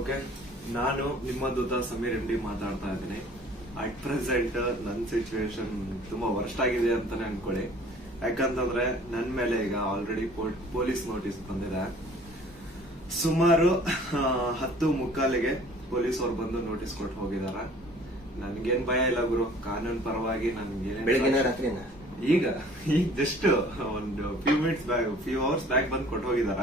okay ನಾನು ನಿಮ್ಮ ದೂತ Sameer M D ಮಾತಾಡ್ತಾ ಇದ್ದೀನಿ ಅಟ್ ಪ್ರೆಸೆಂಟ್ ನನ್ನ ಸಿಚುವೇಶನ್ ತುಂಬಾ ವರ್ಸ್ಟ್ ಆಗಿದೆ ಅಂತಾನೆ ಅನ್ಕೊಳ್ಳಿ ಯಾಕಂತಂದ್ರೆ ನನ್ನ ಮೇಲೆ ಈಗ ಆಲ್ರೆಡಿ ಪೊಲೀಸ್ ನೋಟಿಸ್ ಬಂದಿದೆ ಸುಮಾರು ಹತ್ತು ಮುಕ್ಕಾಲಿಗೆ ಪೊಲೀಸ್ ಅವ್ರು ಬಂದು ನೋಟಿಸ್ ಕೊಟ್ಟು ಹೋಗಿದಾರ ನನ್ಗೇನ್ ಭಯ ಇಲ್ಲ ಗುರು ಕಾನೂನು ಪರವಾಗಿ ನನ್ಗೆ ಈಗ ಈಗ ಜಸ್ಟ್ ಒಂದು few minutes back few hours back ಬಂದು ಕೊಟ್ಟು ಹೋಗಿದಾರ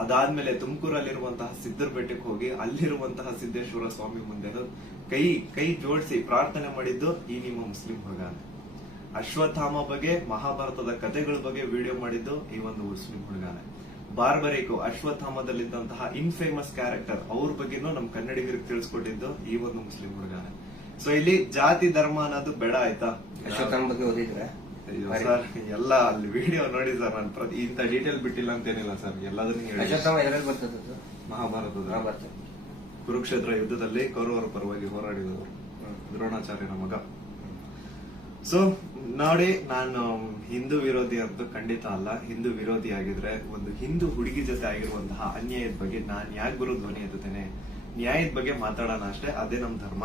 ಅದಾದ್ಮೇಲೆ ತುಮಕೂರಲ್ಲಿರುವಂತಹ ಸಿದ್ದರ ಬೆಟ್ಟಕ್ಕೆ ಹೋಗಿ ಅಲ್ಲಿರುವಂತಹ ಸಿದ್ದೇಶ್ವರ ಸ್ವಾಮಿ ಮುಂದೆ ಕೈ ಕೈ ಜೋಡಿಸಿ ಪ್ರಾರ್ಥನೆ ಮಾಡಿದ್ದು ಈ ನಿಮ್ಮ ಮುಸ್ಲಿಂ ಹುಡುಗಾನ ಅಶ್ವತ್ಥಾಮ ಬಗ್ಗೆ ಮಹಾಭಾರತದ ಕಥೆಗಳ ಬಗ್ಗೆ ವಿಡಿಯೋ ಮಾಡಿದ್ದು ಈ ಒಂದು ಮುಸ್ಲಿಂ ಹುಡುಗಾನೆ ಬಾರ್ಬರಿಕು ಅಶ್ವತ್ಥಾಮದಲ್ಲಿದ್ದಂತಹ ಇನ್ಫೇಮಸ್ ಕ್ಯಾರೆಕ್ಟರ್ ಅವ್ರ ಬಗ್ಗೆನೂ ನಮ್ ಕನ್ನಡಿಗರಿಗೆ ತಿಳಿಸ್ಕೊಟ್ಟಿದ್ದು ಈ ಒಂದು ಮುಸ್ಲಿಂ ಹುಡುಗಾನೆ ಸೊ ಇಲ್ಲಿ ಜಾತಿ ಧರ್ಮ ಅನ್ನೋದು ಬೇಡ ಆಯ್ತಾ ಅಶ್ವತ್ಥಾಮ ಬಗ್ಗೆ ಓದಿದ್ರೆ ಸರ್ ಎಲ್ಲ ಅಲ್ಲಿ ವಿಡಿಯೋ ನೋಡಿ ಸರ್ ನಾನು ಪ್ರತಿ ಇಂಥ ಡೀಟೇಲ್ ಬಿಟ್ಟಿಲ್ಲ ಅಂತೇನಿಲ್ಲ ಸರ್ ಮಹಾಭಾರತದ ಕುರುಕ್ಷೇತ್ರ ಯುದ್ಧದಲ್ಲಿ ಕೌರವರ ಪರವಾಗಿ ಹೋರಾಡಿದವರು ದ್ರೋಣಾಚಾರ್ಯನ ಮಗ ಸೊ ನೋಡಿ ನಾನು ಹಿಂದೂ ವಿರೋಧಿ ಅಂತ ಖಂಡಿತ ಅಲ್ಲ ಹಿಂದೂ ವಿರೋಧಿ ಆಗಿದ್ರೆ ಒಂದು ಹಿಂದೂ ಹುಡುಗಿ ಜೊತೆ ಆಗಿರುವಂತಹ ಅನ್ಯಾಯದ ಬಗ್ಗೆ ನಾನು ಯಾಕೆ ಗುರು ಧ್ವನಿ ಎತ್ತುತ್ತೇನೆ ನ್ಯಾಯದ ಬಗ್ಗೆ ಮಾತಾಡೋಣ ಅಷ್ಟೇ ಅದೇ ನಮ್ಮ ಧರ್ಮ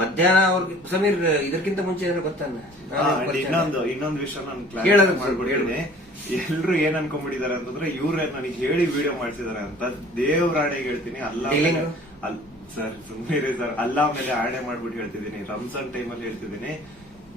ಮಧ್ಯಾಹ್ನ ಅವ್ರಿಗೆ ಸಮೀರ್ ಇದಕ್ಕಿಂತ ಮುಂಚೆ ಏನೋ ಗೊತ್ತಾನೆ ಇನ್ನೊಂದು ಇನ್ನೊಂದು ವಿಷಯ ನಾನು ಮಾಡ್ಬಿಡಿ ಎಲ್ರು ಏನ್ ಅನ್ಕೊಂಡ್ಬಿಟ್ಟಿದಾರೆ ಅಂತಂದ್ರೆ ಇವ್ರೆ ನನಗೆ ಹೇಳಿ ವಿಡಿಯೋ ಮಾಡ್ಸಿದಾರೆ ಅಂತ ಆಣೆಗೆ ಹೇಳ್ತೀನಿ ಅಲ್ಲ ಅಲ್ ಸರ್ ಸುಮ್ಮನೆ ಸರ್ ಅಲ್ಲ ಮೇಲೆ ಆಣೆ ಮಾಡ್ಬಿಟ್ಟು ಹೇಳ್ತಿದ್ದೀನಿ ರಂಜಾನ್ ಅಲ್ಲಿ ಹೇಳ್ತಿದ್ದೀನಿ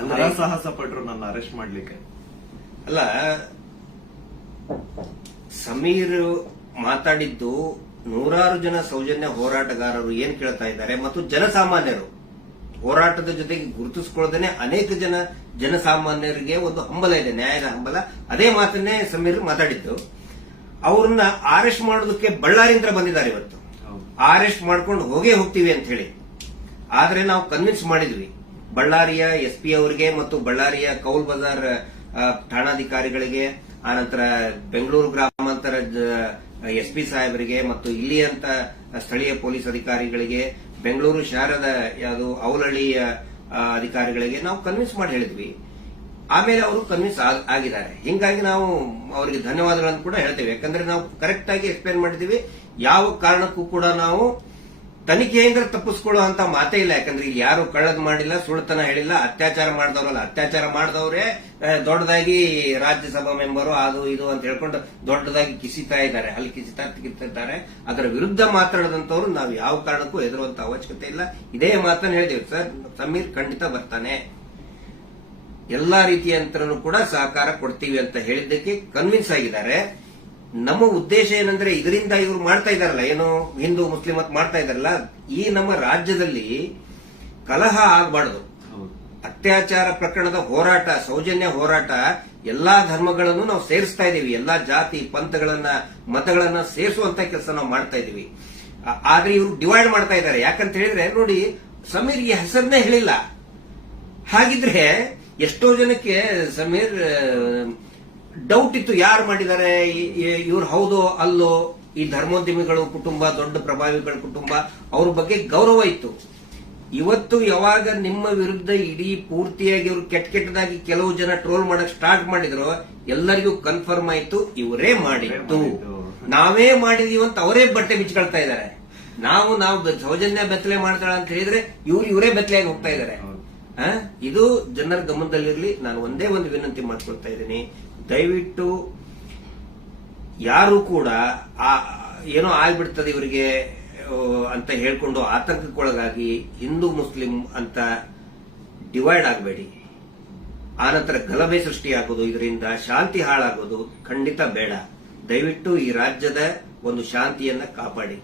ಅಲ್ಲ ಸಾಹಸ ಪಟ್ರು ನನ್ನ ಅರೆಸ್ಟ್ ಮಾಡ್ಲಿಕ್ಕೆ ಅಲ್ಲ ಸಮೀರ್ ಮಾತಾಡಿದ್ದು ನೂರಾರು ಜನ ಸೌಜನ್ಯ ಹೋರಾಟಗಾರರು ಏನ್ ಕೇಳ್ತಾ ಇದ್ದಾರೆ ಮತ್ತು ಜನಸಾಮಾನ್ಯರು ಹೋರಾಟದ ಜೊತೆಗೆ ಗುರುತಿಸಿಕೊಳ್ಳದೇನೆ ಅನೇಕ ಜನ ಜನಸಾಮಾನ್ಯರಿಗೆ ಒಂದು ಹಂಬಲ ಇದೆ ನ್ಯಾಯದ ಹಂಬಲ ಅದೇ ಮಾತನ್ನೇ ಸಮೀರ್ ಮಾತಾಡಿದ್ದು ಅವ್ರನ್ನ ಅರೆಸ್ಟ್ ಮಾಡೋದಕ್ಕೆ ಬಳ್ಳಾರಿಯಿಂದ ಬಂದಿದ್ದಾರೆ ಇವತ್ತು ಅರೆಸ್ಟ್ ಮಾಡ್ಕೊಂಡು ಹೋಗೇ ಹೋಗ್ತೀವಿ ಅಂತ ಹೇಳಿ ಆದ್ರೆ ನಾವು ಕನ್ವಿನ್ಸ್ ಮಾಡಿದ್ವಿ ಬಳ್ಳಾರಿಯ ಎಸ್ ಪಿ ಅವರಿಗೆ ಮತ್ತು ಬಳ್ಳಾರಿಯ ಕೌಲ್ ಬಜಾರ್ ಠಾಣಾಧಿಕಾರಿಗಳಿಗೆ ಆನಂತರ ಬೆಂಗಳೂರು ಗ್ರಾಮಾಂತರ ಎಸ್ ಪಿ ಸಾಹೇಬರಿಗೆ ಮತ್ತು ಇಲ್ಲಿಯಂತ ಸ್ಥಳೀಯ ಪೊಲೀಸ್ ಅಧಿಕಾರಿಗಳಿಗೆ ಬೆಂಗಳೂರು ಶಹರದ ಯಾವುದು ಅವಲಹಳ್ಳಿಯ ಅಧಿಕಾರಿಗಳಿಗೆ ನಾವು ಕನ್ವಿನ್ಸ್ ಮಾಡಿ ಹೇಳಿದ್ವಿ ಆಮೇಲೆ ಅವರು ಕನ್ವಿನ್ಸ್ ಆಗಿದ್ದಾರೆ ಹಿಂಗಾಗಿ ನಾವು ಅವರಿಗೆ ಧನ್ಯವಾದಗಳನ್ನು ಕೂಡ ಹೇಳ್ತೇವೆ ಯಾಕಂದ್ರೆ ನಾವು ಕರೆಕ್ಟ್ ಆಗಿ ಎಕ್ಸ್ಪ್ಲೇನ್ ಮಾಡಿದೀವಿ ಯಾವ ಕಾರಣಕ್ಕೂ ಕೂಡ ನಾವು ತನಿಖೆಯಿಂದ ತಪ್ಪಿಸ್ಕೊಳ್ಳೋ ಅಂತ ಮಾತೇ ಇಲ್ಲ ಯಾಕಂದ್ರೆ ಇಲ್ಲಿ ಯಾರು ಕಳ್ಳದ್ ಮಾಡಿಲ್ಲ ಸುಳ್ತನ ಹೇಳಿಲ್ಲ ಅತ್ಯಾಚಾರ ಮಾಡಿದವರಲ್ಲ ಅತ್ಯಾಚಾರ ಮಾಡಿದವ್ರೆ ದೊಡ್ಡದಾಗಿ ರಾಜ್ಯಸಭಾ ಮೆಂಬರು ಅದು ಇದು ಅಂತ ಹೇಳ್ಕೊಂಡು ದೊಡ್ಡದಾಗಿ ಕಿಸಿತಾ ಇದ್ದಾರೆ ಅಲ್ಲಿ ಕಿಸಿತಾ ಇದ್ದಾರೆ ಅದರ ವಿರುದ್ಧ ಮಾತಾಡದಂತವ್ರು ನಾವು ಯಾವ ಕಾರಣಕ್ಕೂ ಹೆದರುವಂತ ಅವಶ್ಯಕತೆ ಇಲ್ಲ ಇದೇ ಮಾತನ್ನು ಹೇಳಿದೆವು ಸರ್ ಸಮೀರ್ ಖಂಡಿತ ಬರ್ತಾನೆ ಎಲ್ಲಾ ರೀತಿಯ ಕೂಡ ಸಹಕಾರ ಕೊಡ್ತೀವಿ ಅಂತ ಹೇಳಿದ್ದಕ್ಕೆ ಕನ್ವಿನ್ಸ್ ಆಗಿದ್ದಾರೆ ನಮ್ಮ ಉದ್ದೇಶ ಏನಂದ್ರೆ ಇದರಿಂದ ಇವರು ಮಾಡ್ತಾ ಇದಾರಲ್ಲ ಏನು ಹಿಂದೂ ಮುಸ್ಲಿಂ ಅಂತ ಮಾಡ್ತಾ ಇದಾರಲ್ಲ ಈ ನಮ್ಮ ರಾಜ್ಯದಲ್ಲಿ ಕಲಹ ಆಗಬಾರ್ದು ಅತ್ಯಾಚಾರ ಪ್ರಕರಣದ ಹೋರಾಟ ಸೌಜನ್ಯ ಹೋರಾಟ ಎಲ್ಲಾ ಧರ್ಮಗಳನ್ನು ನಾವು ಸೇರಿಸ್ತಾ ಇದೀವಿ ಎಲ್ಲಾ ಜಾತಿ ಪಂಥಗಳನ್ನ ಮತಗಳನ್ನ ಸೇರಿಸುವಂತ ಕೆಲಸ ನಾವು ಮಾಡ್ತಾ ಇದೀವಿ ಆದ್ರೆ ಇವರು ಡಿವೈಡ್ ಮಾಡ್ತಾ ಇದ್ದಾರೆ ಯಾಕಂತ ಹೇಳಿದ್ರೆ ನೋಡಿ ಸಮೀರ್ ಈ ಹೆಸರನ್ನೇ ಹೇಳಿಲ್ಲ ಹಾಗಿದ್ರೆ ಎಷ್ಟೋ ಜನಕ್ಕೆ ಸಮೀರ್ ಡೌಟ್ ಇತ್ತು ಯಾರು ಮಾಡಿದ್ದಾರೆ ಇವ್ರು ಹೌದು ಅಲ್ಲೋ ಈ ಧರ್ಮೋದ್ಯಮಿಗಳು ಕುಟುಂಬ ದೊಡ್ಡ ಪ್ರಭಾವಿಗಳ ಕುಟುಂಬ ಅವ್ರ ಬಗ್ಗೆ ಗೌರವ ಇತ್ತು ಇವತ್ತು ಯಾವಾಗ ನಿಮ್ಮ ವಿರುದ್ಧ ಇಡೀ ಪೂರ್ತಿಯಾಗಿ ಇವರು ಕೆಟ್ಟ ಕೆಟ್ಟದಾಗಿ ಕೆಲವು ಜನ ಟ್ರೋಲ್ ಮಾಡಕ್ ಸ್ಟಾರ್ಟ್ ಮಾಡಿದ್ರು ಎಲ್ಲರಿಗೂ ಕನ್ಫರ್ಮ್ ಆಯ್ತು ಇವರೇ ಮಾಡಿತ್ತು ನಾವೇ ಅಂತ ಅವರೇ ಬಟ್ಟೆ ಬಿಚ್ಕೊಳ್ತಾ ಇದ್ದಾರೆ ನಾವು ನಾವು ಸೌಜನ್ಯ ಬೆತ್ತಲೆ ಮಾಡ್ತಾಳ ಅಂತ ಹೇಳಿದ್ರೆ ಇವ್ರು ಇವರೇ ಬೆತ್ತಲೆಯಾಗಿ ಹೋಗ್ತಾ ಇದ್ದಾರೆ ಇದು ಜನರ ಗಮನದಲ್ಲಿರ್ಲಿ ನಾನು ಒಂದೇ ಒಂದು ವಿನಂತಿ ಮಾಡ್ಕೊಳ್ತಾ ಇದ್ದೀನಿ ದಯವಿಟ್ಟು ಯಾರು ಕೂಡ ಆ ಏನೋ ಆಗ್ಬಿಡ್ತದೆ ಇವರಿಗೆ ಅಂತ ಹೇಳ್ಕೊಂಡು ಆತಂಕಕ್ಕೊಳಗಾಗಿ ಹಿಂದೂ ಮುಸ್ಲಿಂ ಅಂತ ಡಿವೈಡ್ ಆಗಬೇಡಿ ಆನಂತರ ಗಲಭೆ ಸೃಷ್ಟಿಯಾಗೋದು ಇದರಿಂದ ಶಾಂತಿ ಹಾಳಾಗೋದು ಖಂಡಿತ ಬೇಡ ದಯವಿಟ್ಟು ಈ ರಾಜ್ಯದ ಒಂದು ಶಾಂತಿಯನ್ನ ಕಾಪಾಡಿ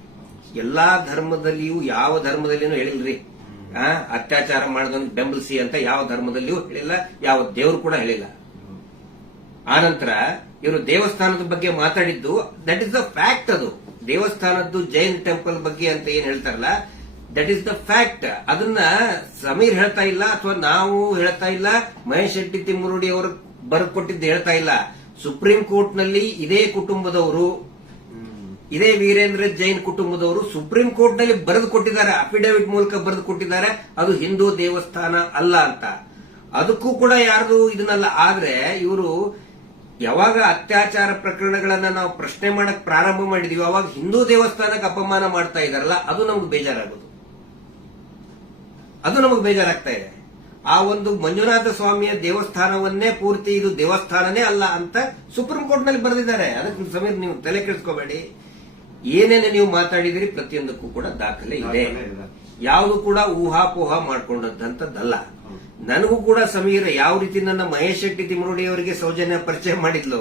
ಎಲ್ಲಾ ಧರ್ಮದಲ್ಲಿಯೂ ಯಾವ ಧರ್ಮದಲ್ಲಿನೂ ಹೇಳಿಲ್ರಿ ಅತ್ಯಾಚಾರ ಮಾಡೋದನ್ನು ಬೆಂಬಲಿಸಿ ಅಂತ ಯಾವ ಧರ್ಮದಲ್ಲಿಯೂ ಹೇಳಿಲ್ಲ ಯಾವ ದೇವರು ಕೂಡ ಹೇಳಿಲ್ಲ ಆನಂತರ ಇವರು ದೇವಸ್ಥಾನದ ಬಗ್ಗೆ ಮಾತಾಡಿದ್ದು ದಟ್ ಇಸ್ ದ ಫ್ಯಾಕ್ಟ್ ಅದು ದೇವಸ್ಥಾನದ್ದು ಜೈನ್ ಟೆಂಪಲ್ ಬಗ್ಗೆ ಅಂತ ಏನ್ ಹೇಳ್ತಾರಲ್ಲ ದಟ್ ಇಸ್ ದ ಫ್ಯಾಕ್ಟ್ ಅದನ್ನ ಸಮೀರ್ ಹೇಳ್ತಾ ಇಲ್ಲ ಅಥವಾ ನಾವು ಹೇಳ್ತಾ ಇಲ್ಲ ಮಹೇಶ್ ಶೆಟ್ಟಿ ತಿಮ್ಮುರುಡಿ ಅವರು ಬರ್ಕೊಟ್ಟಿದ್ದು ಹೇಳ್ತಾ ಇಲ್ಲ ಸುಪ್ರೀಂ ಕೋರ್ಟ್ ನಲ್ಲಿ ಇದೇ ಕುಟುಂಬದವರು ಇದೇ ವೀರೇಂದ್ರ ಜೈನ್ ಕುಟುಂಬದವರು ಸುಪ್ರೀಂ ಕೋರ್ಟ್ ನಲ್ಲಿ ಬರೆದು ಕೊಟ್ಟಿದ್ದಾರೆ ಅಫಿಡವಿಟ್ ಮೂಲಕ ಬರೆದು ಕೊಟ್ಟಿದ್ದಾರೆ ಅದು ಹಿಂದೂ ದೇವಸ್ಥಾನ ಅಲ್ಲ ಅಂತ ಅದಕ್ಕೂ ಕೂಡ ಯಾರ್ದು ಇದನ್ನಲ್ಲ ಆದ್ರೆ ಇವರು ಯಾವಾಗ ಅತ್ಯಾಚಾರ ಪ್ರಕರಣಗಳನ್ನ ನಾವು ಪ್ರಶ್ನೆ ಮಾಡಕ್ ಪ್ರಾರಂಭ ಮಾಡಿದೀವಿ ಅವಾಗ ಹಿಂದೂ ದೇವಸ್ಥಾನಕ್ಕೆ ಅಪಮಾನ ಮಾಡ್ತಾ ಇದಾರಲ್ಲ ಅದು ನಮ್ಗೆ ಬೇಜಾರಾಗೋದು ಅದು ನಮಗ್ ಬೇಜಾರಾಗ್ತಾ ಇದೆ ಆ ಒಂದು ಮಂಜುನಾಥ ಸ್ವಾಮಿಯ ದೇವಸ್ಥಾನವನ್ನೇ ಪೂರ್ತಿ ಇದು ದೇವಸ್ಥಾನನೇ ಅಲ್ಲ ಅಂತ ಸುಪ್ರೀಂ ಕೋರ್ಟ್ ನಲ್ಲಿ ಬರೆದಿದ್ದಾರೆ ಅದಕ್ಕೆ ಸಮೇತ ನೀವು ತಲೆ ಕೆಡಿಸ್ಕೋಬೇಡಿ ಏನೇನು ನೀವು ಮಾತಾಡಿದಿರಿ ಪ್ರತಿಯೊಂದಕ್ಕೂ ಕೂಡ ದಾಖಲೆ ಇದೆ ಯಾವುದು ಕೂಡ ಊಹಾಪೋಹ ಮಾಡ್ಕೊಂಡಂತದ್ದಲ್ಲ ನನಗೂ ಕೂಡ ಸಮೀರ ಯಾವ ರೀತಿ ನನ್ನ ಮಹೇಶ್ ಶೆಟ್ಟಿ ತಿಮರುಡಿ ಅವರಿಗೆ ಸೌಜನ್ಯ ಪರಿಚಯ ಮಾಡಿದ್ಲು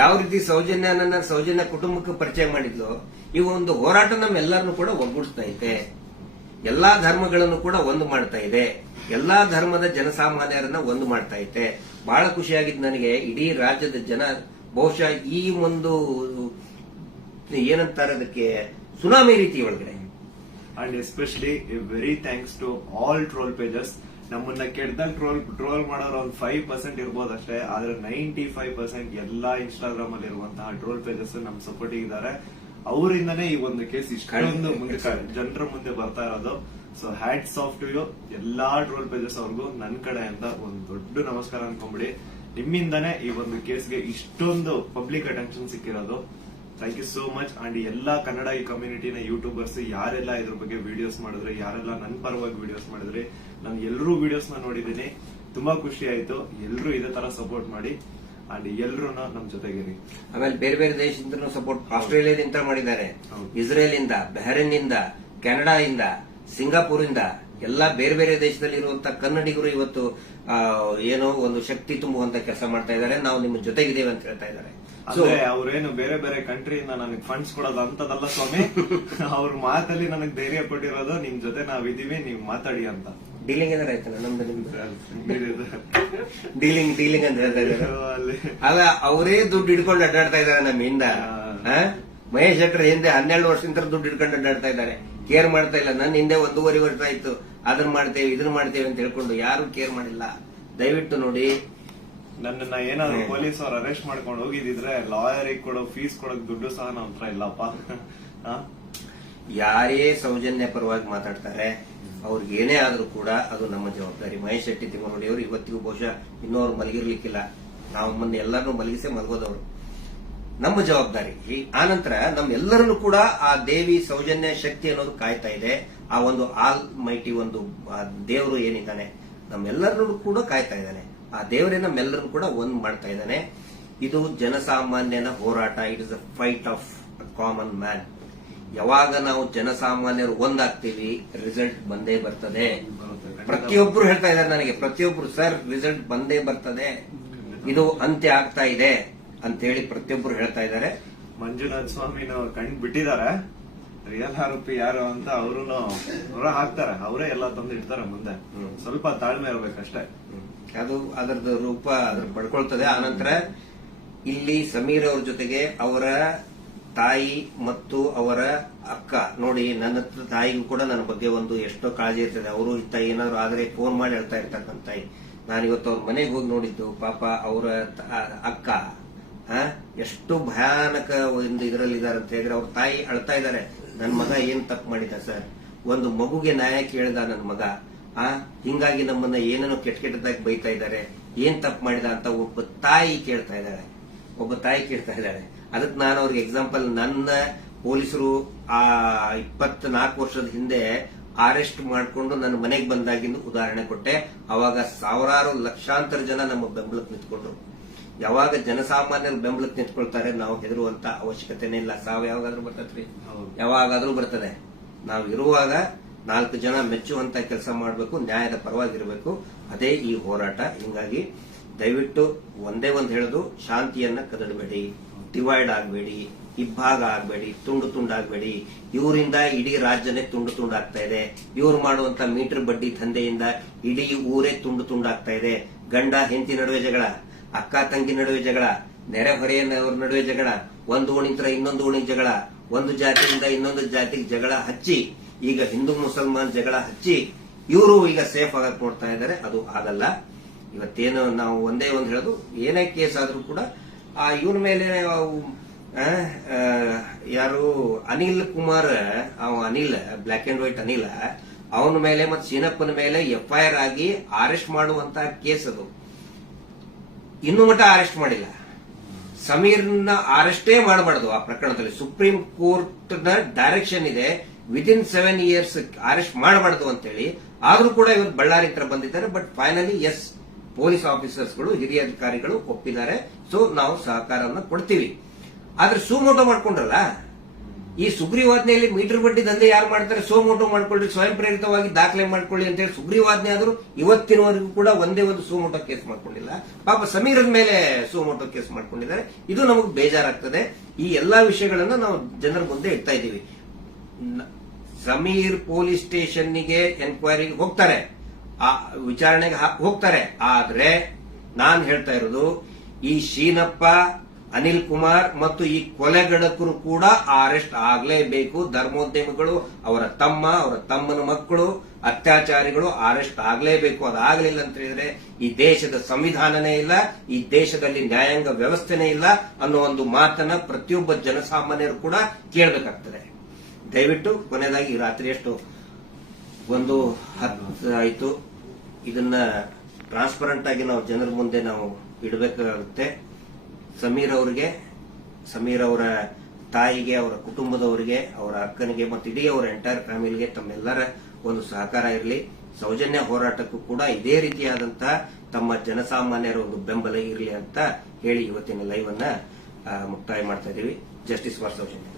ಯಾವ ರೀತಿ ಸೌಜನ್ಯ ನನ್ನ ಸೌಜನ್ಯ ಕುಟುಂಬಕ್ಕೆ ಪರಿಚಯ ಮಾಡಿದ್ಲು ಈ ಒಂದು ಹೋರಾಟ ನಮ್ಮೆಲ್ಲರನ್ನು ಕೂಡ ಒಗ್ಗೂಡಿಸ್ತಾ ಇದೆ ಎಲ್ಲಾ ಧರ್ಮಗಳನ್ನು ಕೂಡ ಒಂದು ಮಾಡ್ತಾ ಇದೆ ಎಲ್ಲಾ ಧರ್ಮದ ಜನಸಾಮಾನ್ಯರನ್ನ ಒಂದು ಮಾಡ್ತಾ ಇದೆ ಬಹಳ ಖುಷಿಯಾಗಿದ್ದು ನನಗೆ ಇಡೀ ರಾಜ್ಯದ ಜನ ಬಹುಶಃ ಈ ಒಂದು ಏನಂತಾರೆ ಅದಕ್ಕೆ ಸುನಾಮಿ ರೀತಿ ಒಳಗಡೆ and especially very thanks to all troll pages ನಮ್ಮನ್ನ ಕೆಟ್ಟದಾಗ ಟ್ರೋಲ್ ಟ್ರೋಲ್ ಮಾಡೋರು ಒಂದು ಫೈವ್ ಪರ್ಸೆಂಟ್ ಇರ್ಬೋದು ಅಷ್ಟೇ ಆದ್ರೆ ನೈಂಟಿ ಫೈವ್ ಪರ್ಸೆಂಟ್ ಎಲ್ಲಾ ಇನ್ಸ್ಟಾಗ್ರಾಮ್ ಅಲ್ಲಿ ಇರುವಂತಹ ಟ್ರೋಲ್ ಪೇಜಸ್ ನಮ್ ಸಪೋರ್ಟ್ ಇದ್ದಾರೆ ಅವರಿಂದನೇ ಈ ಒಂದು ಕೇಸ್ ಇಷ್ಟೊಂದು ಮುಂದೆ ಜನರ ಮುಂದೆ ಬರ್ತಾ ಇರೋದು so hats off to you ಎಲ್ಲಾ ಟ್ರೋಲ್ ಪೇಜಸ್ ಅವ್ರಿಗೂ ನನ್ನ ಅಂತ ಒಂದು ದೊಡ್ಡ ನಮಸ್ಕಾರ ಅನ್ಕೊಂಬಿಡಿ ನಿಮ್ಮಿಂದನೇ ಈ ಒಂದು ಕೇಸ್ಗೆ ಇಷ್ಟೊಂದು ಪಬ್ಲಿಕ್ ಅಟೆನ್ಷನ್ ಸಿಕ್ಕಿರೋದು thank you so much and ಎಲ್ಲ ಕನ್ನಡ ಈ ಕಮ್ಯುನಿಟಿನ ಯೂಟ್ಯೂಬರ್ಸ್ ಯಾರೆಲ್ಲ ಇದ್ರ ಬಗ್ಗೆ ವಿಡಿಯೋಸ್ ಮಾಡಿದ್ರೆ ಯಾರೆಲ್ಲ ನನ್ನ ಪರವಾಗಿ ವಿಡಿಯೋಸ್ ಮಾಡಿದ್ರೆ ನಾನು ಎಲ್ಲರೂ ನ ನೋಡಿದ್ದೀನಿ ತುಂಬಾ ಖುಷಿ ಆಯ್ತು ಎಲ್ಲರೂ ಇದೇ ತರ ಸಪೋರ್ಟ್ ಮಾಡಿ ಅಂಡ್ ಎಲ್ಲರೂ ನಮ್ ಜೊತೆಗಿರಿ ಆಮೇಲೆ ಬೇರೆ ಬೇರೆ ದೇಶದಿಂದ ಸಪೋರ್ಟ್ ಆಸ್ಟ್ರೇಲಿಯಾದಿಂದ ಮಾಡಿದ್ದಾರೆ ಇಸ್ರೇಲ್ ಇಂದ ಬಹರೇನ್ ಇಂದ ಕೆನಡಾ ಇಂದ ಸಿಂಗಾಪುರ್ ಇಂದ ಎಲ್ಲಾ ಬೇರೆ ಬೇರೆ ದೇಶದಲ್ಲಿ ಇರುವಂತ ಕನ್ನಡಿಗರು ಇವತ್ತು ಏನೋ ಒಂದು ಶಕ್ತಿ ತುಂಬುವಂತ ಕೆಲಸ ಮಾಡ್ತಾ ಇದ್ದಾರೆ ನಾವು ನಿಮ್ಮ ಜೊತೆಗಿದ್ದೇವೆ ಅಂತ ಹೇಳ್ತಾ ಇದ್ದಾರೆ ಅಂದ್ರೆ ಅವ್ರೇನು ಬೇರೆ ಬೇರೆ ಕಂಟ್ರಿಯಿಂದ ನನಗೆ ಫಂಡ್ಸ್ ಕೊಡೋದು ಅಂತದಲ್ಲ ಸ್ವಾಮಿ ಅವ್ರ ಮಾತಲ್ಲಿ ನನಗೆ ಧೈರ್ಯ ಪಟ್ಟಿರೋದು ನಿಮ್ ಜೊತೆ ನಾವಿದೀವಿ ನೀವು ಮಾತಾಡಿ ಅಂತ ಡೀಲಿಂಗ್ ಏನಾರ ಆಯ್ತಲ್ಲ ನಮ್ದು ಡೀಲಿಂಗ್ ಡೀಲಿಂಗ್ ಅಂತ ಹೇಳ್ತಾ ಅಲ್ಲ ಅವರೇ ದುಡ್ಡು ಹಿಡ್ಕೊಂಡು ಅಡ್ಡಾಡ್ತಾ ಇದಾರೆ ನಮ್ಮಿಂದ ಮಹೇಶ್ ಶೆಟ್ಟರ್ ಹಿಂದೆ ಹನ್ನೆರಡು ವರ್ಷದಿಂದ ದುಡ್ಡು ಇಡ್ಕೊಂಡು ಅಡ್ಡಾಡ್ತಾ ಇದ್ದಾರೆ ಕೇರ್ ಮಾಡ್ತಾ ಇಲ್ಲ ನನ್ನ ಹಿಂದೆ ಒಂದೂವರೆ ವರ್ಷ ಆಯ್ತು ಅದನ್ನ ಮಾಡ್ತೇವೆ ಇದನ್ನ ಮಾಡ್ತೇವೆ ಅಂತ ಹೇಳ್ಕೊಂಡು ಯಾರು ಕೇರ್ ಮಾಡಿಲ್ಲ ದಯವಿಟ್ಟು ನೋಡಿ ನನ್ನ ಏನಾದ್ರು ಪೊಲೀಸ್ ಅವ್ರು ಅರೆಸ್ಟ್ ಮಾಡ್ಕೊಂಡು ಹೋಗಿದ್ರೆ ಲಾಯರ್ ಕೊಡೋ ಫೀಸ್ ಕೊಡೋಕ್ ದುಡ್ಡು ಸಹ ನಮ್ಮತ್ರ ಹತ್ರ ಇಲ್ಲಪ್ಪ ಯಾರೇ ಸೌಜನ್ಯ ಪರವಾಗಿ ಮಾತಾಡ್ತಾರೆ ಅವ್ರಿಗೆ ಏನೇ ಆದ್ರೂ ಕೂಡ ಅದು ನಮ್ಮ ಜವಾಬ್ದಾರಿ ಮಹೇಶ್ ಶೆಟ್ಟಿ ತಿಮ್ಮನೋಡಿ ಅವರು ಇವತ್ತಿಗೂ ಬಹುಶಃ ಅವ್ರು ಮಲಗಿರ್ಲಿಕ್ಕಿಲ್ಲ ನಾವು ಮೊನ್ನೆ ಎಲ್ಲರನ್ನೂ ಮಲಗಿಸಿ ಮಲಗೋದವರು ನಮ್ಮ ಜವಾಬ್ದಾರಿ ಆ ನಂತರ ನಮ್ಮೆಲ್ಲರನ್ನು ಕೂಡ ಆ ದೇವಿ ಸೌಜನ್ಯ ಶಕ್ತಿ ಅನ್ನೋದು ಕಾಯ್ತಾ ಇದೆ ಆ ಒಂದು ಆಲ್ ಮೈಟಿ ಒಂದು ದೇವರು ಏನಿದ್ದಾನೆ ನಮ್ಮೆಲ್ಲರನ್ನು ಕೂಡ ಕಾಯ್ತಾ ಇದ್ದಾನೆ ಆ ದೇವರೇ ನಮ್ಮೆಲ್ಲರೂ ಕೂಡ ಒಂದ್ ಮಾಡ್ತಾ ಇದ್ದಾನೆ ಇದು ಜನಸಾಮಾನ್ಯನ ಹೋರಾಟ it is a fight of a common man ಯಾವಾಗ ನಾವು ಜನಸಾಮಾನ್ಯರು ಒಂದಾಗ್ತೀವಿ ರಿಸಲ್ಟ್ ಬಂದೇ ಬರ್ತದೆ ಪ್ರತಿಯೊಬ್ರು ಹೇಳ್ತಾ ಇದ್ದಾರೆ ನನಗೆ ಪ್ರತಿಯೊಬ್ರು ಸರ್ ರಿಸಲ್ಟ್ ಬಂದೇ ಬರ್ತದೆ ಇದು ಅಂತ್ಯ ಆಗ್ತಾ ಇದೆ ಅಂತ ಹೇಳಿ ಪ್ರತಿಯೊಬ್ರು ಹೇಳ್ತಾ ಇದ್ದಾರೆ ಮಂಜುನಾಥ ಸ್ವಾಮಿ ಕಂಡು ಕಣ್ ಬಿಟ್ಟಿದ್ದಾರೆ ರಿಯಲ್ ಆರೋಪಿ ಯಾರು ಅಂತ ಅವರು ಹೊರ ಹಾಕ್ತಾರೆ ಅವರೇ ಎಲ್ಲ ತಂದು ಇಡ್ತಾರೆ ಮುಂದೆ ಸ್ವಲ್ಪ ತಾಳ್ಮೆ ಇರ್ಬೇಕಷ್ಟೇ ಅದು ಅದರದ್ದು ರೂಪ ಅದ್ರ ಪಡ್ಕೊಳ್ತದೆ ಆನಂತರ ಇಲ್ಲಿ ಸಮೀರ್ ಅವ್ರ ಜೊತೆಗೆ ಅವರ ತಾಯಿ ಮತ್ತು ಅವರ ಅಕ್ಕ ನೋಡಿ ನನ್ನ ಹತ್ರ ತಾಯಿಗೂ ಕೂಡ ನನ್ನ ಬಗ್ಗೆ ಒಂದು ಎಷ್ಟೋ ಕಾಳಜಿ ಇರ್ತದೆ ಅವರು ಇತ್ತ ಏನಾದ್ರು ಆದರೆ ಫೋನ್ ಮಾಡಿ ಹೇಳ್ತಾ ಇರ್ತಕ್ಕಂಥ ತಾಯಿ ನಾನು ಇವತ್ತು ಅವ್ರ ಮನೆಗೆ ಹೋಗಿ ನೋಡಿದ್ದು ಪಾಪ ಅವರ ಅಕ್ಕ ಎಷ್ಟು ಭಯಾನಕ ಒಂದು ಇದರಲ್ಲಿ ಇದಾರೆ ಅಂತ ಹೇಳಿದ್ರೆ ಅವ್ರ ತಾಯಿ ಅಳ್ತಾ ಇದ್ದಾರೆ ನನ್ನ ಮಗ ಏನ್ ತಪ್ಪು ಮಾಡಿದ ಸರ್ ಒಂದು ಮಗುಗೆ ನ್ಯಾಯ ಕೇಳಿದ ನನ್ನ ಮಗ ಆ ಹಿಂಗಾಗಿ ನಮ್ಮನ್ನ ಏನೇನೋ ಕೆಟ್ಟ ಕೆಟ್ಟದಾಗಿ ಬೈತಾ ಇದ್ದಾರೆ ಏನ್ ತಪ್ಪು ಮಾಡಿದ ಅಂತ ಒಬ್ಬ ತಾಯಿ ಕೇಳ್ತಾ ಇದ್ದಾಳೆ ಒಬ್ಬ ತಾಯಿ ಕೇಳ್ತಾ ಇದ್ದಾಳೆ ಅದಕ್ಕೆ ನಾನು ಅವ್ರಿಗೆ ಎಕ್ಸಾಂಪಲ್ ನನ್ನ ಪೊಲೀಸರು ಆ ನಾಲ್ಕು ವರ್ಷದ ಹಿಂದೆ ಅರೆಸ್ಟ್ ಮಾಡಿಕೊಂಡು ನನ್ನ ಮನೆಗೆ ಬಂದಾಗಿಂದು ಉದಾಹರಣೆ ಕೊಟ್ಟೆ ಅವಾಗ ಸಾವಿರಾರು ಲಕ್ಷಾಂತರ ಜನ ನಮ್ಮ ಬೆಂಬಲಕ್ಕೆ ನಿಂತ್ಕೊಂಡ್ರು ಯಾವಾಗ ಜನಸಾಮಾನ್ಯರು ಬೆಂಬಲಕ್ಕೆ ನಿಂತ್ಕೊಳ್ತಾರೆ ನಾವು ಹೆದರುವಂತ ಅವಶ್ಯಕತೆನೇ ಇಲ್ಲ ಸಾವು ಯಾವಾಗಾದ್ರೂ ಬರ್ತತ್ರಿ ಯಾವಾಗಾದ್ರೂ ಬರ್ತದೆ ನಾವು ಇರುವಾಗ ನಾಲ್ಕು ಜನ ಮೆಚ್ಚುವಂತ ಕೆಲಸ ಮಾಡಬೇಕು ನ್ಯಾಯದ ಪರವಾಗಿರಬೇಕು ಅದೇ ಈ ಹೋರಾಟ ಹಿಂಗಾಗಿ ದಯವಿಟ್ಟು ಒಂದೇ ಒಂದು ಹೇಳೋದು ಶಾಂತಿಯನ್ನ ಕದಡಬೇಡಿ ಡಿವೈಡ್ ಆಗಬೇಡಿ ಇಬ್ಬಾಗ ಆಗಬೇಡಿ ತುಂಡು ತುಂಡು ಆಗಬೇಡಿ ಇವರಿಂದ ಇಡೀ ರಾಜ್ಯನೇ ತುಂಡು ತುಂಡಾಗ್ತಾ ಇದೆ ಇವ್ರು ಮಾಡುವಂತ ಮೀಟರ್ ಬಡ್ಡಿ ದಂಧೆಯಿಂದ ಇಡೀ ಊರೇ ತುಂಡು ತುಂಡಾಗ್ತಾ ಇದೆ ಗಂಡ ಹೆಂಡತಿ ನಡುವೆ ಜಗಳ ಅಕ್ಕ ತಂಗಿ ನಡುವೆ ಜಗಳ ನೆರೆಹೊರೆಯ ನಡುವೆ ಜಗಳ ಒಂದು ಓಣಿಂತರ ಇನ್ನೊಂದು ಓಣಿ ಜಗಳ ಒಂದು ಜಾತಿಯಿಂದ ಇನ್ನೊಂದು ಜಾತಿಗೆ ಜಗಳ ಹಚ್ಚಿ ಈಗ ಹಿಂದೂ ಮುಸಲ್ಮಾನ್ ಜಗಳ ಹಚ್ಚಿ ಇವರು ಈಗ ಸೇಫ್ ಆಗಕ್ ನೋಡ್ತಾ ಇದ್ದಾರೆ ಅದು ಆಗಲ್ಲ ಇವತ್ತೇನು ನಾವು ಒಂದೇ ಒಂದು ಹೇಳೋದು ಏನೇ ಕೇಸ್ ಆದ್ರೂ ಕೂಡ ಆ ಇವನ ಮೇಲೆ ಯಾರು ಅನಿಲ್ ಕುಮಾರ್ ಅವ Anil black and white Anil ಅವನ ಮೇಲೆ ಮತ್ತೆ ಸೀನಪ್ಪನ ಮೇಲೆ ಎಫ್ ಐ ಆರ್ ಆಗಿ ಅರೆಸ್ಟ್ ಮಾಡುವಂತ ಕೇಸ್ ಅದು ಇನ್ನು ಮಟ್ಟ ಅರೆಸ್ಟ್ ಮಾಡಿಲ್ಲ ಸಮೀರ್ನ ಅರೆಸ್ಟೇ ಮಾಡಬಾರ್ದು ಆ ಪ್ರಕರಣದಲ್ಲಿ ಸುಪ್ರೀಂ ಕೋರ್ಟ್ ನ ಡೈರೆಕ್ಷನ್ ಇದೆ ವಿತಿನ್ ಸೆವೆನ್ ಇಯರ್ಸ್ ಅರೆಸ್ಟ್ ಮಾಡಬಾರ್ದು ಅಂತೇಳಿ ಆದ್ರೂ ಕೂಡ ಇವತ್ತು ಬಳ್ಳಾರಿ ಹತ್ರ ಬಂದಿದ್ದಾರೆ ಬಟ್ ಫೈನಲಿ ಎಸ್ ಪೊಲೀಸ್ ಗಳು ಹಿರಿಯ ಅಧಿಕಾರಿಗಳು ಒಪ್ಪಿದ್ದಾರೆ ಸೊ ನಾವು ಸಹಕಾರವನ್ನು ಕೊಡ್ತೀವಿ ಆದ್ರೆ ಸುಮೋಟೋ ಮಾಡ್ಕೊಂಡ್ರಲ್ಲ ಈ ಸುಗ್ರೀವಾಜ್ಞೆಯಲ್ಲಿ ಮೀಟರ್ ಬಡ್ಡಿ ದಂಧೆ ಯಾರು ಮಾಡ್ತಾರೆ ಸೋಮೋಟೋ ಮಾಡ್ಕೊಳ್ಳಿ ಸ್ವಯಂ ಪ್ರೇರಿತವಾಗಿ ದಾಖಲೆ ಮಾಡ್ಕೊಳ್ಳಿ ಅಂತ ಹೇಳಿ ಸುಗ್ರೀವಾಜ್ಞೆ ಆದರೂ ಇವತ್ತಿನವರೆಗೂ ಕೂಡ ಒಂದೇ ಒಂದು ಸೋಮೋಟೋ ಕೇಸ್ ಮಾಡ್ಕೊಂಡಿಲ್ಲ ಪಾಪ ಸಮೀರದ ಮೇಲೆ ಸೋಮೋಟೋ ಕೇಸ್ ಮಾಡ್ಕೊಂಡಿದ್ದಾರೆ ಇದು ನಮಗೆ ಬೇಜಾರಾಗ್ತದೆ ಈ ಎಲ್ಲಾ ವಿಷಯಗಳನ್ನ ನಾವು ಜನರ ಮುಂದೆ ಇಡ್ತಾ ಇದ್ದೀವಿ ಜಮೀರ್ ಪೊಲೀಸ್ ಸ್ಟೇಷನ್ಗೆ ಎನ್ಕ್ವೈರಿಗೆ ಹೋಗ್ತಾರೆ ಆ ವಿಚಾರಣೆಗೆ ಹೋಗ್ತಾರೆ ಆದ್ರೆ ನಾನು ಹೇಳ್ತಾ ಇರೋದು ಈ ಶೀನಪ್ಪ ಅನಿಲ್ ಕುಮಾರ್ ಮತ್ತು ಈ ಕೊಲೆಗಡಕರು ಕೂಡ ಅರೆಸ್ಟ್ ಆಗಲೇಬೇಕು ಧರ್ಮೋದ್ಯಮಿಗಳು ಅವರ ತಮ್ಮ ಅವರ ತಮ್ಮನ ಮಕ್ಕಳು ಅತ್ಯಾಚಾರಿಗಳು ಅರೆಸ್ಟ್ ಆಗಲೇಬೇಕು ಅದಾಗಲಿಲ್ಲ ಅಂತ ಹೇಳಿದ್ರೆ ಈ ದೇಶದ ಸಂವಿಧಾನನೇ ಇಲ್ಲ ಈ ದೇಶದಲ್ಲಿ ನ್ಯಾಯಾಂಗ ವ್ಯವಸ್ಥೆನೇ ಇಲ್ಲ ಅನ್ನೋ ಒಂದು ಮಾತನ್ನ ಪ್ರತಿಯೊಬ್ಬ ಜನಸಾಮಾನ್ಯರು ಕೂಡ ಕೇಳಬೇಕಾಗ್ತದೆ ದಯವಿಟ್ಟು ಕೊನೆಯದಾಗಿ ರಾತ್ರಿ ಎಷ್ಟು ಒಂದು ಹತ್ತು ಆಯಿತು ಇದನ್ನ ಟ್ರಾನ್ಸ್ಪರೆಂಟ್ ಆಗಿ ನಾವು ಜನರ ಮುಂದೆ ನಾವು ಇಡಬೇಕಾಗುತ್ತೆ ಸಮೀರ್ ಅವರಿಗೆ ಸಮೀರ್ ಅವರ ತಾಯಿಗೆ ಅವರ ಕುಟುಂಬದವರಿಗೆ ಅವರ ಅಕ್ಕನಿಗೆ ಮತ್ತು ಇಡೀ ಅವರ ಎಂಟೈರ್ ಫ್ಯಾಮಿಲಿಗೆ ತಮ್ಮೆಲ್ಲರ ಒಂದು ಸಹಕಾರ ಇರಲಿ ಸೌಜನ್ಯ ಹೋರಾಟಕ್ಕೂ ಕೂಡ ಇದೇ ರೀತಿಯಾದಂತಹ ತಮ್ಮ ಜನಸಾಮಾನ್ಯರ ಒಂದು ಬೆಂಬಲ ಇರಲಿ ಅಂತ ಹೇಳಿ ಇವತ್ತಿನ ಲೈವ್ ಅನ್ನ ಮುಕ್ತಾಯ ಮಾಡ್ತಾ ಇದ್ದೀವಿ ಜಸ್ಟಿಸ್ ಫಾರ್ ಸೌಜನ್ಯ